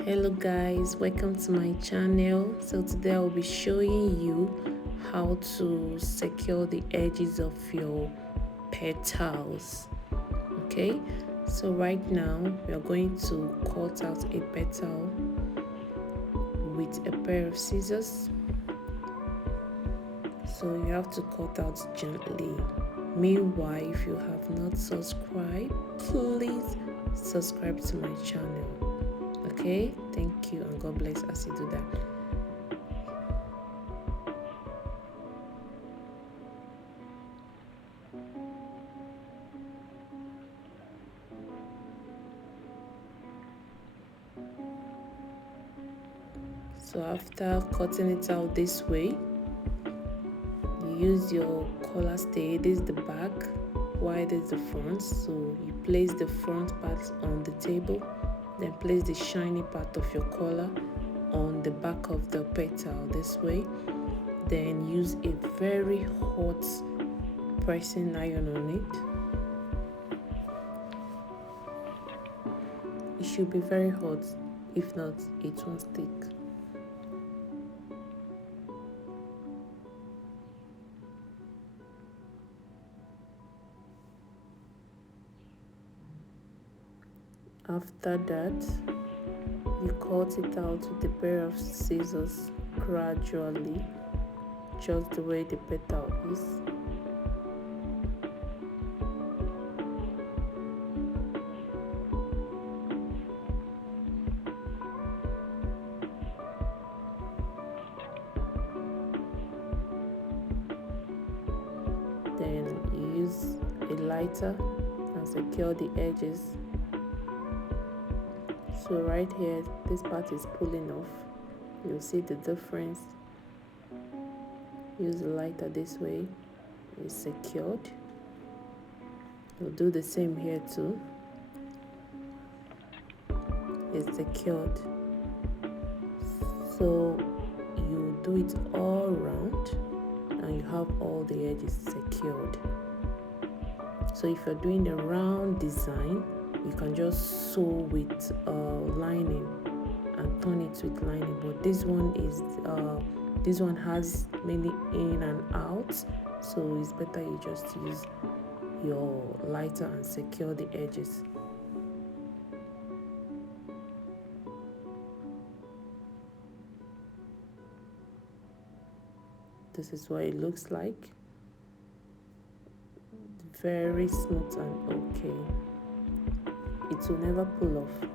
Hello guys, welcome to my channel. So today I'll be showing you how to secure the edges of your petals. Okay, so right now we are going to cut out a petal with a pair of scissors. So you have to cut out gently. Meanwhile, if you have not subscribed, please subscribe to my channel. Okay, thank you and God bless as you do that. So after cutting it out this way, you use your collar stay. This is the back, while this is the front. So you place the front part on the table, then place the shiny part of your collar on the back of the petal this way. Then use a very hot pressing iron on it. It should be very hot, if not it won't stick. After that, you cut it out with a pair of scissors gradually, just the way the petal is. Then you use a lighter and secure the edges. So right here, this part is pulling off. You'll see the difference. Use the lighter this way. It's secured. You'll do the same here too. It's secured. So you do it all around and you have all the edges secured. So if you're doing a round design, you can just sew with lining and turn it with lining, but this one has many in and out, so it's better you just use your lighter and secure the edges. This is what it looks like. Very smooth and okay. It will never pull off.